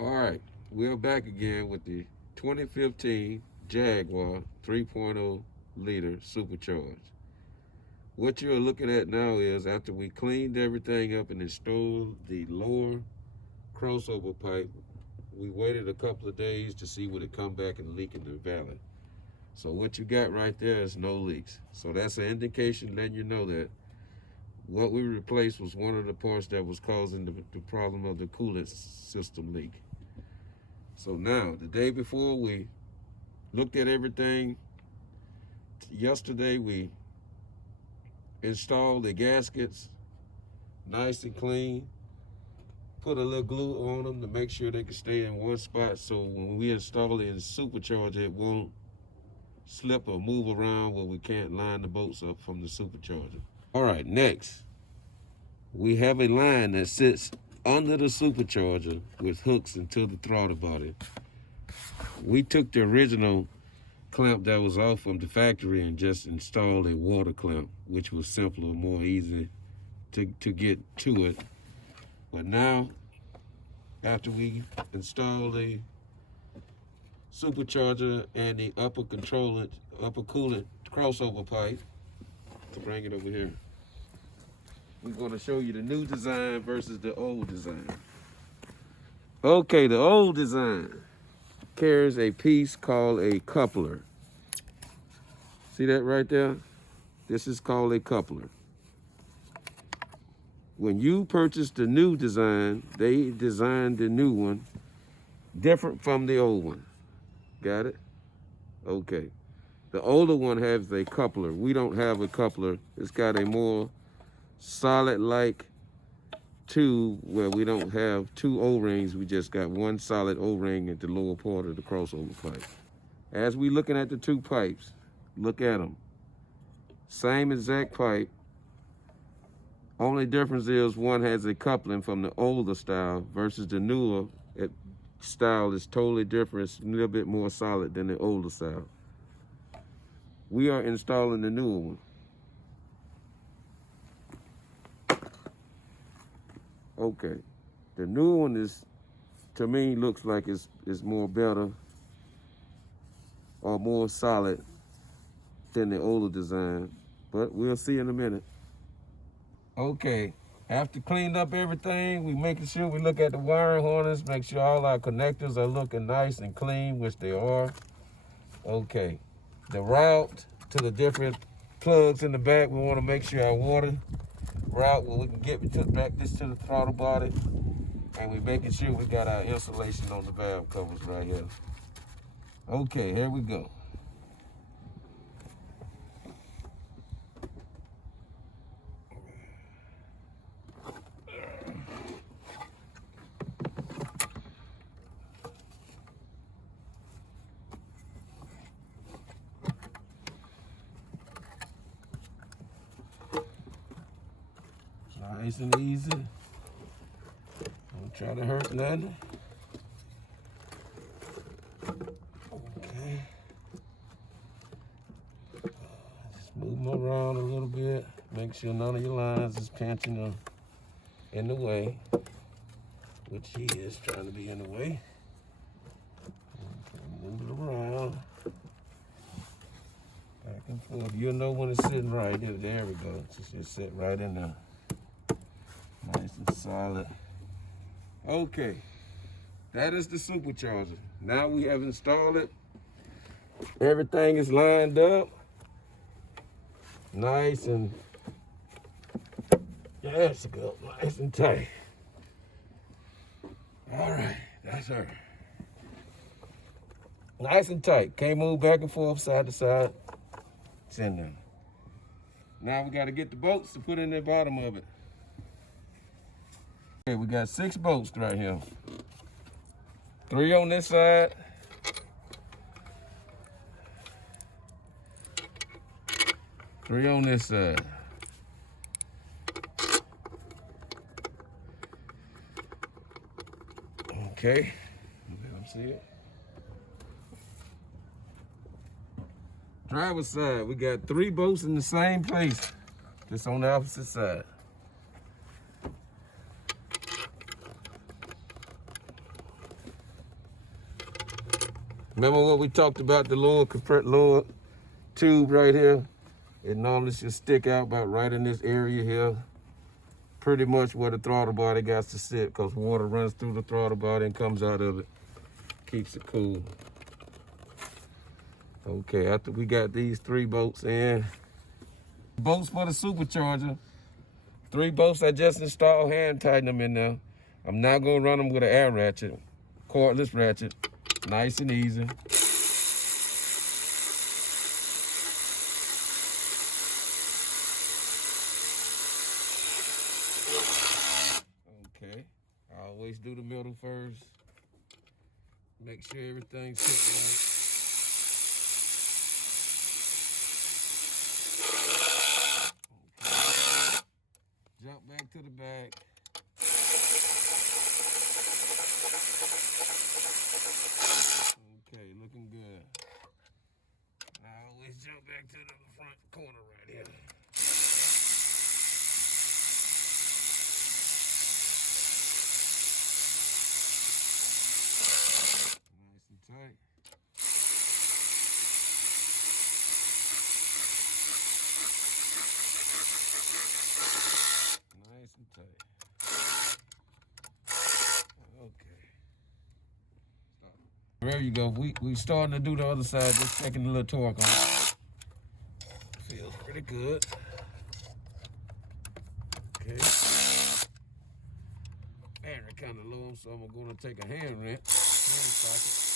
All right, we're back again with the 2015 Jaguar 3.0 liter supercharged. What you're looking at now is after we cleaned everything up and installed the lower crossover pipe, we waited a couple of days to see would it come back and leak in the valley. So what you got right there is no leaks. So that's an indication letting you know that what we replaced was one of the parts that was causing the problem of the coolant system leak. So now, the day before we looked at everything, yesterday we installed the gaskets nice and clean, put a little glue on them to make sure they can stay in one spot so when we install it in the supercharger, it won't slip or move around where we can't line the bolts up from the supercharger. All right, next, we have a line that sits under the supercharger with hooks into the throttle body. We took the original clamp that was off from the factory and just installed a water clamp, which was simpler, more easy to get to it. But now, after we install the supercharger and the upper coolant crossover pipe, to bring it over here, we're going to show you the new design versus the old design. Okay, the old design carries a piece called a coupler. See that right there? This is called a coupler. When you purchase the new design, they designed the new one different from the old one. Got it? Okay. The older one has a coupler. We don't have a coupler. It's got a more solid-like tube where we don't have two O-rings. We just got one solid O-ring at the lower part of the crossover pipe. As we looking at the two pipes, look at them. Same exact pipe. Only difference is one has a coupling from the older style versus the newer style is totally different. It's a little bit more solid than the older style. We are installing the newer one. Okay, the new one is, to me, looks like it's more better or more solid than the older design, but we'll see in a minute. Okay, after cleaned up everything, we making sure we look at the wiring harness, make sure all our connectors are looking nice and clean, which they are. Okay, the route to the different plugs in the back, we want to make sure our water route where we can get back this to the throttle body, and we're making sure we got our insulation on the valve covers right here. Okay, here we go. Nice and easy. Don't try to hurt nothing. Okay. Just move them around a little bit. Make sure none of your lines is pinching or in the way, which he is trying to be in the way. Okay, move it around. Back and forth. You'll know when it's sitting right. There we go. Just sit right in there. Nice and solid. Okay, that is the supercharger. Now we have installed it. Everything is lined up. Nice and, yeah, that's good. Nice and tight. All right, that's her. Nice and tight. Can't move back and forth, side to side. It's in there. Now we got to get the bolts to put in the bottom of it. Okay, we got 6 bolts right here. 3 on this side. 3 on this side. Okay, let them see it. Driver's side, we got 3 bolts in the same place, just on the opposite side. Remember what we talked about, the lower tube right here? It normally should stick out about right in this area here. Pretty much where the throttle body got to sit, because water runs through the throttle body and comes out of it. Keeps it cool. Okay, after we got these 3 bolts in. Bolts for the supercharger. 3 bolts I just installed, hand tighten them in there. I'm not gonna run them with an air ratchet, cordless ratchet. Nice and easy. Okay, I always do the middle first. Make sure everything's set right. Okay. Jump back to the back. Okay, looking good. I always jump back to the front corner right here. Nice and tight. Nice and tight. Okay. Stop. There you go. We starting to do the other side, just checking the little torque on it. Feels pretty good. Okay. Battery kind of low, so I'm gonna take a hand wrench. Hand socket.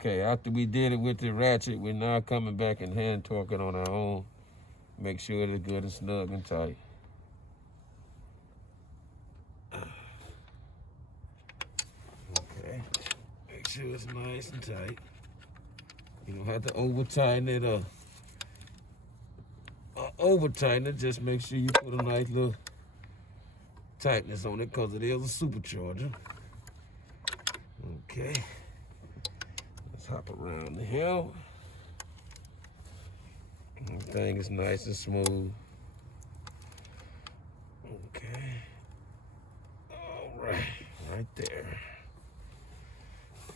Okay, after we did it with the ratchet, we're now coming back and hand torquing on our own. Make sure it is good and snug and tight. Okay, make sure it's nice and tight. You don't have to over tighten it up. Over tighten it, just make sure you put a nice little tightness on it, because it is a supercharger. Okay. Let's hop around the hill. Everything is nice and smooth. Okay. All right, right there.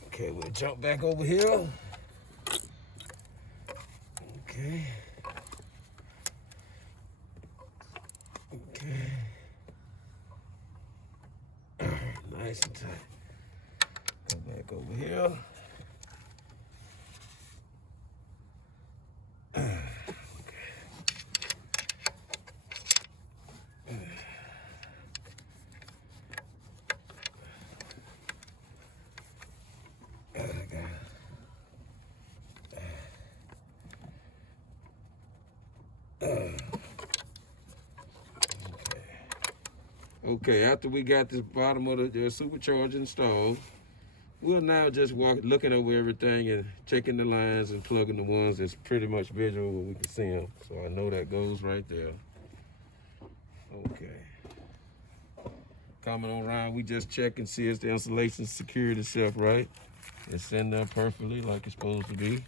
Okay, we'll jump back over here. Okay. Okay. Nice and tight. Come back over here. Okay, after we got the bottom of the supercharger installed, we're now just looking over everything and checking the lines and plugging the ones that's pretty much visual where we can see them. So I know that goes right there. Okay. Coming on around, we just check and see if the insulation secured itself right. It's in there perfectly like it's supposed to be.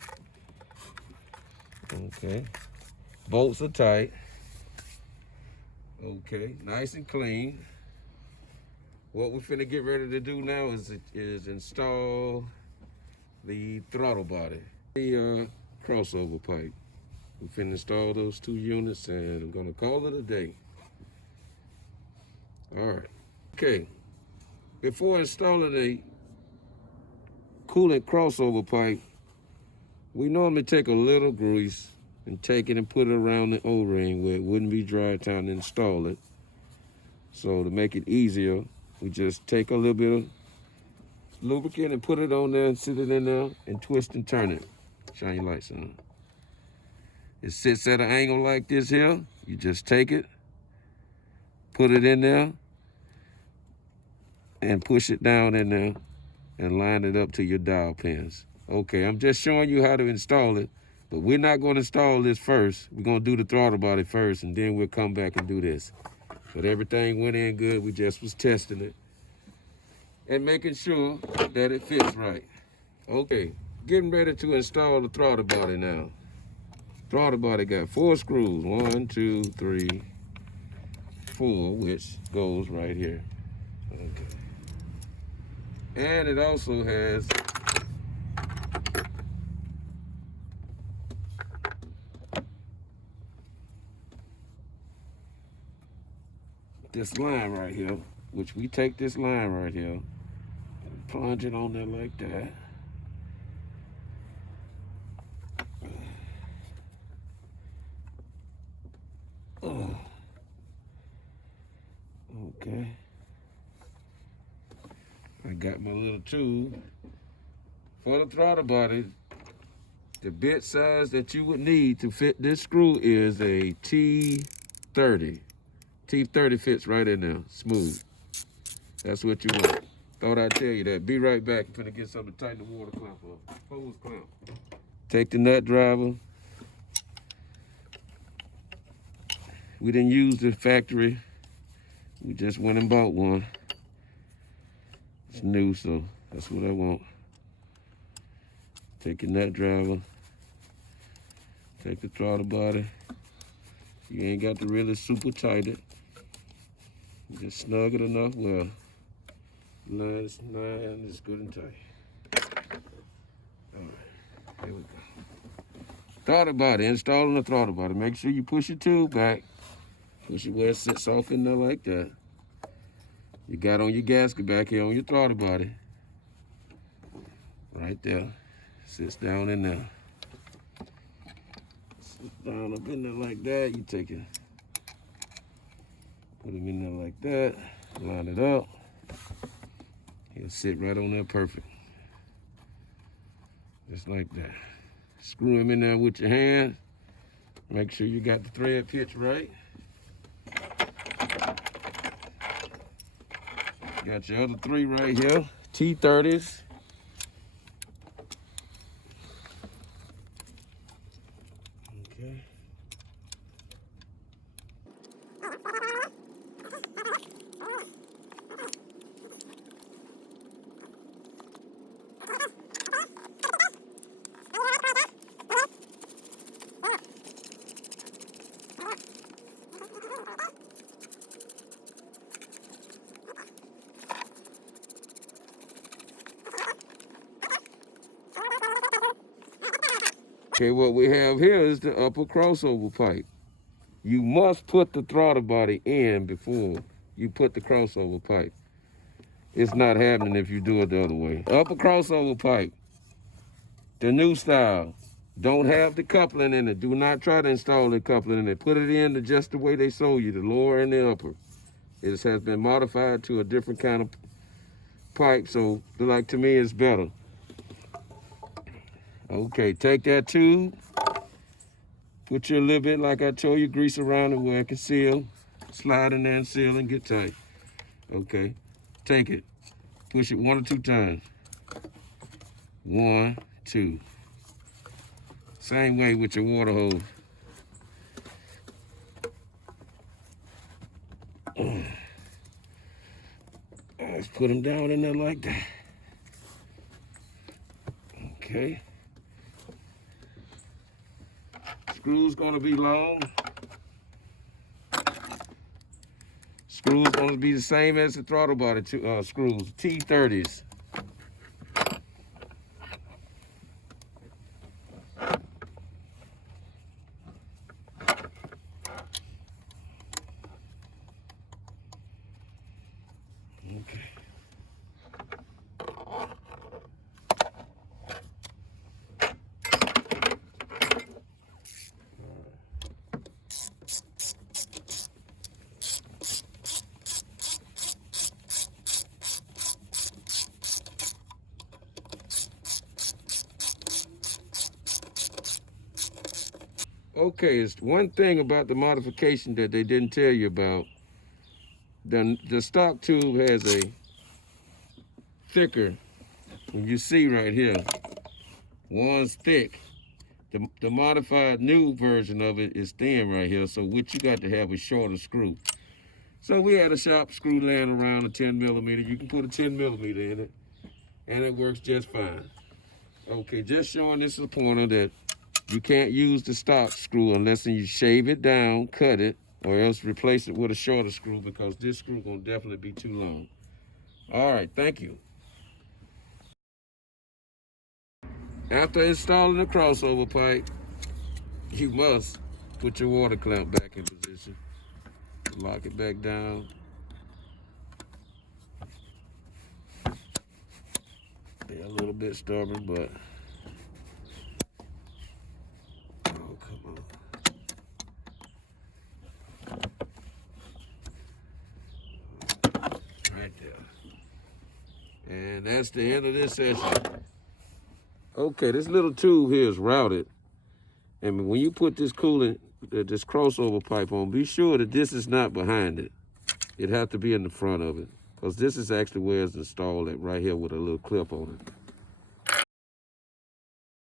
Okay. Bolts are tight. Okay, nice and clean. What we're finna get ready to do now is install the throttle body, the crossover pipe. We finna install those 2 units, and I'm gonna call it a day. All right. Okay. Before installing a coolant crossover pipe, we normally take a little grease and take it and put it around the O-ring where it wouldn't be dry time to install it. So to make it easier, we just take a little bit of lubricant and put it on there and sit it in there and twist and turn it. Shine your lights on. It sits at an angle like this here. You just take it, put it in there, and push it down in there and line it up to your dial pins. Okay, I'm just showing you how to install it, but we're not going to install this first. We're going to do the throttle body first, and then we'll come back and do this. But everything went in good. We just was testing it and making sure that it fits right. Okay, getting ready to install the throttle body now. Throttle body got 4 screws. 1, 2, 3, 4, which goes right here. Okay. And it also has this line right here, which we take this line right here and plunge it on there like that. Okay. I got my little tool for the throttle body. The bit size that you would need to fit this screw is a T30. T30 fits right in there, smooth. That's what you want. Thought I'd tell you that. Be right back. I'm finna get something to tighten the water clamp up. Hose clamp. Take the nut driver. We didn't use the factory. We just went and bought one. It's new, so that's what I want. Take your nut driver. Take the throttle body. You ain't got to really super tight it. Just snug it enough well. Nice, it's good and tight. All right, here we go. Throttle body, installing the throttle body. Make sure you push your tube back. Push it where it sits off in there like that. You got on your gasket back here on your throttle body. Right there. Sits down in there. Sits down up in there like that. You take it. Put him in there like that. Line it up. He'll sit right on there perfect. Just like that. Screw him in there with your hand. Make sure you got the thread pitch right. Got your other 3 right here, T30s. Okay. Okay, what we have here is the upper crossover pipe. You must put the throttle body in before you put the crossover pipe. It's not happening if you do it the other way. Upper crossover pipe, the new style, don't have the coupling in it. Do not try to install the coupling in it. Put it in just the way they sold you, the lower and the upper. It has been modified to a different kind of pipe, so like to me it's better. Okay, take that tube, put you a little bit, like I told you, grease around it where it can seal, slide in there and seal and get tight. Okay, take it, push it 1 or 2 times. 1, 2. Same way with your water hose. Let's put them down in there like that. Okay. Screw's gonna be long. Screw's gonna be the same as the throttle body screws, T30s. Okay. Okay, it's one thing about the modification that they didn't tell you about. The stock tube has a thicker, and you see right here, one's thick. The modified new version of it is thin right here, so what you got to have a shorter screw. So we had a sharp screw laying around a 10 millimeter. You can put a 10 millimeter in it, and it works just fine. Okay, just showing this is a pointer that You can't use the stock screw unless you shave it down, cut it, or else replace it with a shorter screw because this screw gonna definitely be too long. All right, thank you. After installing the crossover pipe, you must put your water clamp back in position. Lock it back down. They're a little bit stubborn, but oh, come on. Right there. And that's the end of this session. Okay, this little tube here is routed. And when you put this coolant, this crossover pipe on, be sure that this is not behind it. It has to be in the front of it, because this is actually where it's installed at right here with a little clip on it.